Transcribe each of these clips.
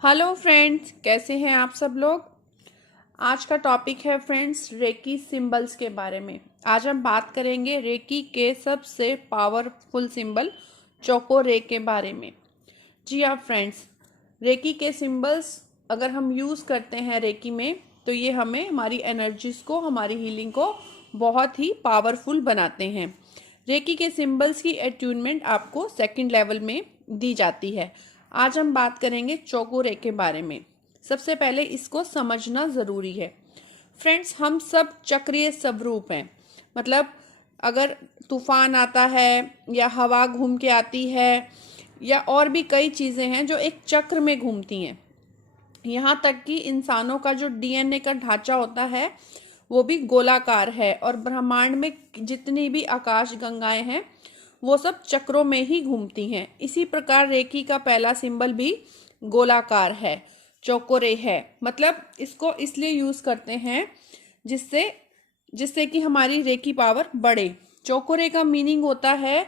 Hello friends, कैसे हैं आप सब लोग। आज का टॉपिक है फ्रेंड्स रेकी सिंबल्स के बारे में। आज हम बात करेंगे रेकी के सबसे पावरफुल सिंबल चोको रे के बारे में। जी हाँ फ्रेंड्स, रेकी के सिंबल्स अगर हम यूज़ करते हैं रेकी में तो ये हमें हमारी एनर्जीज को, हमारी हीलिंग को बहुत ही पावरफुल बनाते हैं। रेकी के सिंबल्स की अट्यूनमेंट आपको सेकंड लेवल में दी जाती है। आज हम बात करेंगे चोको रे के बारे में। सबसे पहले इसको समझना ज़रूरी है। फ्रेंड्स, हम सब चक्रीय स्वरूप हैं। मतलब अगर तूफान आता है या हवा घूम के आती है या और भी कई चीज़ें हैं जो एक चक्र में घूमती हैं। यहाँ तक कि इंसानों का जो डीएनए का ढांचा होता है वो भी गोलाकार है और ब्रह्मांड में जितनी भी आकाश गंगाएं हैं वो सब चक्रों में ही घूमती हैं। इसी प्रकार रेकी का पहला सिंबल भी गोलाकार है, चौकोरे है। मतलब इसको इसलिए यूज करते हैं जिससे जिससे कि हमारी रेकी पावर बढ़े। चौकोरे का मीनिंग होता है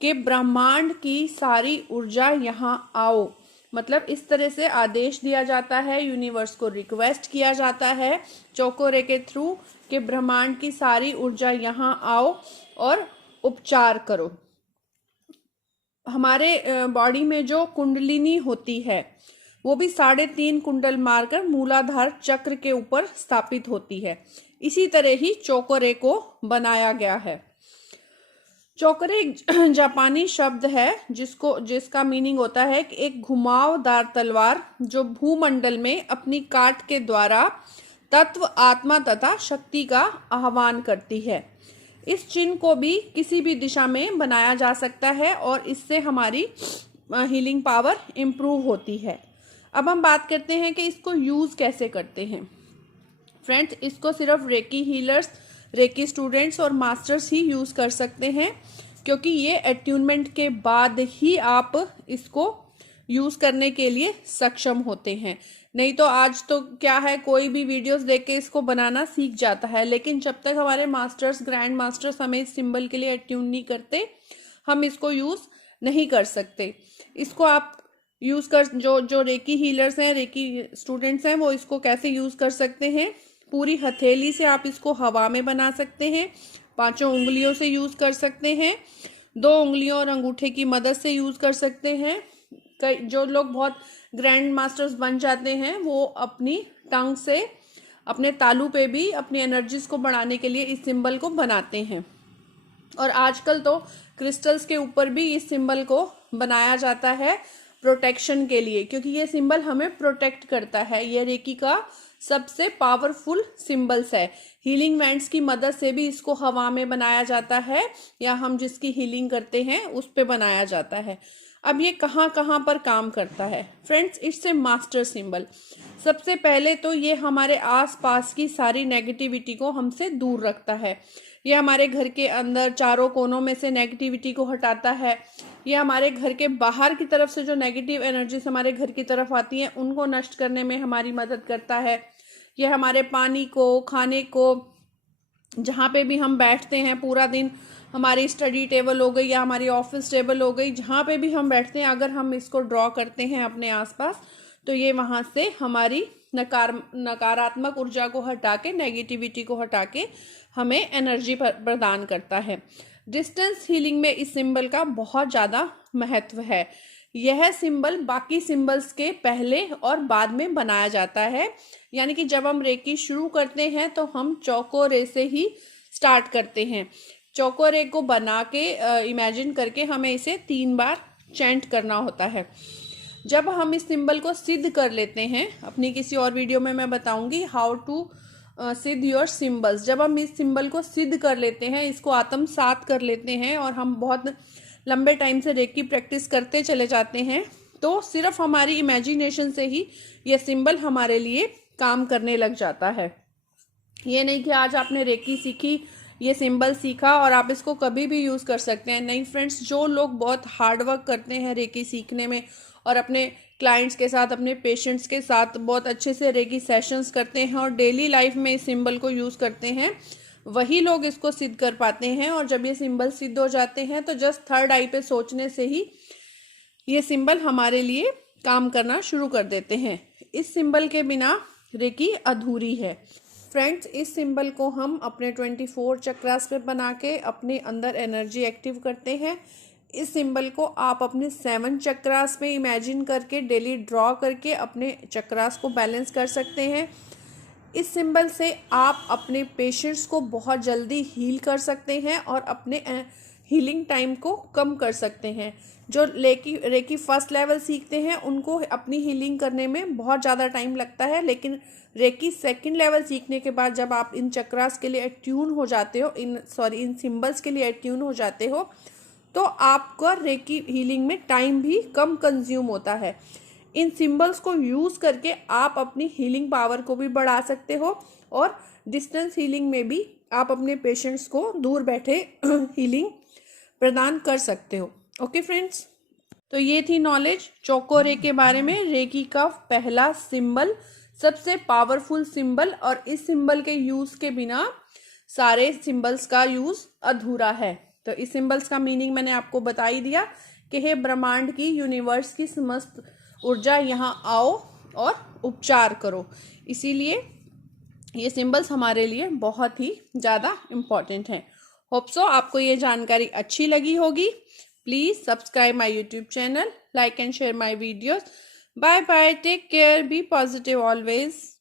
कि ब्रह्मांड की सारी ऊर्जा यहाँ आओ। मतलब इस तरह से आदेश दिया जाता है, यूनिवर्स को रिक्वेस्ट किया जाता है चौकोरे के थ्रू कि ब्रह्मांड की सारी ऊर्जा यहाँ आओ और उपचार करो। हमारे बॉडी में जो कुंडलिनी होती है वो भी 3.5 कुंडल मारकर मूलाधार चक्र के ऊपर स्थापित होती है। इसी तरह ही चोकोरे को बनाया गया है। चोकोरे एक जापानी शब्द है जिसका मीनिंग होता है कि एक घुमावदार तलवार जो भूमंडल में अपनी काट के द्वारा तत्व, आत्मा तथा शक्ति का आह्वान करती है। इस चिन्ह को भी किसी भी दिशा में बनाया जा सकता है और इससे हमारी हीलिंग पावर इम्प्रूव होती है। अब हम बात करते हैं कि इसको यूज़ कैसे करते हैं। फ्रेंड्स, इसको सिर्फ रेकी हीलर्स, रेकी स्टूडेंट्स और मास्टर्स ही यूज़ कर सकते हैं, क्योंकि ये अट्यूनमेंट के बाद ही आप इसको यूज़ करने के लिए सक्षम होते हैं। नहीं तो आज तो क्या है, कोई भी वीडियोस देख के इसको बनाना सीख जाता है, लेकिन जब तक हमारे मास्टर्स, ग्रैंड मास्टर्स हमें इस सिंबल के लिए अट्यून नहीं करते, हम इसको यूज़ नहीं कर सकते। इसको आप यूज़ कर जो रेकी हीलर्स हैं, रेकी स्टूडेंट्स हैं, वो इसको कैसे यूज़ कर सकते हैं। पूरी हथेली से आप इसको हवा में बना सकते हैं, 5 उंगलियों से यूज़ कर सकते हैं, 2 उंगलियों और अंगूठे की मदद से यूज़ कर सकते हैं। कई जो लोग बहुत ग्रैंड मास्टर्स बन जाते हैं वो अपनी टंग से अपने तालू पे भी अपनी एनर्जीज को बढ़ाने के लिए इस सिंबल को बनाते हैं। और आजकल तो क्रिस्टल्स के ऊपर भी इस सिंबल को बनाया जाता है प्रोटेक्शन के लिए, क्योंकि ये सिंबल हमें प्रोटेक्ट करता है। ये रेकी का सबसे पावरफुल सिंबल्स है। हीलिंग बैंड्स की मदद से भी इसको हवा में बनाया जाता है या हम जिसकी हीलिंग करते हैं उस पे बनाया जाता है। अब ये कहाँ कहाँ पर काम करता है। Friends, it's a master symbol. सबसे पहले तो ये हमारे आसपास की सारी नेगेटिविटी को हमसे दूर रखता है। ये हमारे घर के अंदर चारों कोनों में से नेगेटिविटी को हटाता है। ये हमारे घर के बाहर की तरफ से जो नेगेटिव एनर्जीज हमारे घर की तरफ आती हैं उनको नष्ट करने में हमारी मदद करता है। ये हमारे पानी को, खाने को, जहाँ पे भी हम बैठते हैं पूरा दिन, हमारी स्टडी टेबल हो गई या हमारी ऑफिस टेबल हो गई, जहाँ पे भी हम बैठते हैं, अगर हम इसको ड्रॉ करते हैं अपने आसपास तो ये वहाँ से हमारी नकारात्मक ऊर्जा को हटा के, नेगेटिविटी को हटा के हमें एनर्जी प्रदान करता है। डिस्टेंस हीलिंग में इस सिंबल का बहुत ज़्यादा महत्व है। यह सिंबल बाकी सिंबल्स के पहले और बाद में बनाया जाता है। यानी कि जब हम रेकी शुरू करते हैं तो हम चौको रे से ही स्टार्ट करते हैं। चौको रे को बना के इमेजिन करके हमें इसे 3 बार चैंट करना होता है। जब हम इस सिंबल को सिद्ध कर लेते हैं, अपनी किसी और वीडियो में मैं बताऊंगी हाउ टू सिद्ध योर सिंबल्स। जब हम इस सिंबल को सिद्ध कर लेते हैं, इसको आत्मसात कर लेते हैं और हम बहुत लंबे टाइम से रेकी प्रैक्टिस करते चले जाते हैं, तो सिर्फ हमारी इमेजिनेशन से ही यह सिंबल हमारे लिए काम करने लग जाता है। ये नहीं कि आज आपने रेकी सीखी, ये सिंबल सीखा और आप इसको कभी भी यूज़ कर सकते हैं। नहीं फ्रेंड्स, जो लोग बहुत हार्ड वर्क करते हैं रेकी सीखने में और अपने क्लाइंट्स के साथ, अपने पेशेंट्स के साथ बहुत अच्छे से रेकी सेशंस करते हैं और डेली लाइफ में इस सिंबल को यूज़ करते हैं, वही लोग इसको सिद्ध कर पाते हैं। और जब ये सिंबल सिद्ध हो जाते हैं तो जस्ट थर्ड आई पे सोचने से ही ये सिंबल हमारे लिए काम करना शुरू कर देते हैं। इस सिंबल के बिना रेकी अधूरी है। फ्रेंड्स, इस सिंबल को हम अपने 24 चक्रास पे बना के अपने अंदर एनर्जी एक्टिव करते हैं। इस सिंबल को आप अपने 7 चक्रास में इमेजिन करके डेली ड्रॉ करके अपने चक्रास को बैलेंस कर सकते हैं। इस सिंबल से आप अपने पेशेंट्स को बहुत जल्दी हील कर सकते हैं और अपने हीलिंग टाइम को कम कर सकते हैं। जो रेकी फर्स्ट लेवल सीखते हैं उनको अपनी हीलिंग करने में बहुत ज़्यादा टाइम लगता है, लेकिन रेकी सेकंड लेवल सीखने के बाद जब आप इन चक्रास के लिए अट्यून हो जाते हो, इन सिंबल्स के लिए अट्यून हो जाते हो, तो आपका रेकी हीलिंग में टाइम भी कम कंज्यूम होता है। इन सिंबल्स को यूज़ करके आप अपनी हीलिंग पावर को भी बढ़ा सकते हो और डिस्टेंस हीलिंग में भी आप अपने पेशेंट्स को दूर बैठे हीलिंग प्रदान कर सकते हो। ओके फ्रेंड्स, तो ये थी नॉलेज चोको रे के बारे में। रेकी का पहला सिंबल, सबसे पावरफुल सिंबल, और इस सिंबल के यूज़ के बिना सारे सिंबल्स का यूज़ अधूरा है। तो इस सिंबल्स का मीनिंग मैंने आपको बता ही दिया कि हे ब्रह्मांड की, यूनिवर्स की समस्त ऊर्जा यहाँ आओ और उपचार करो। इसीलिए ये सिंबल्स हमारे लिए बहुत ही ज़्यादा इम्पॉर्टेंट हैं। होप सो आपको ये जानकारी अच्छी लगी होगी। Please subscribe my YouTube channel, like and share my videos. Bye bye, take care, be positive always.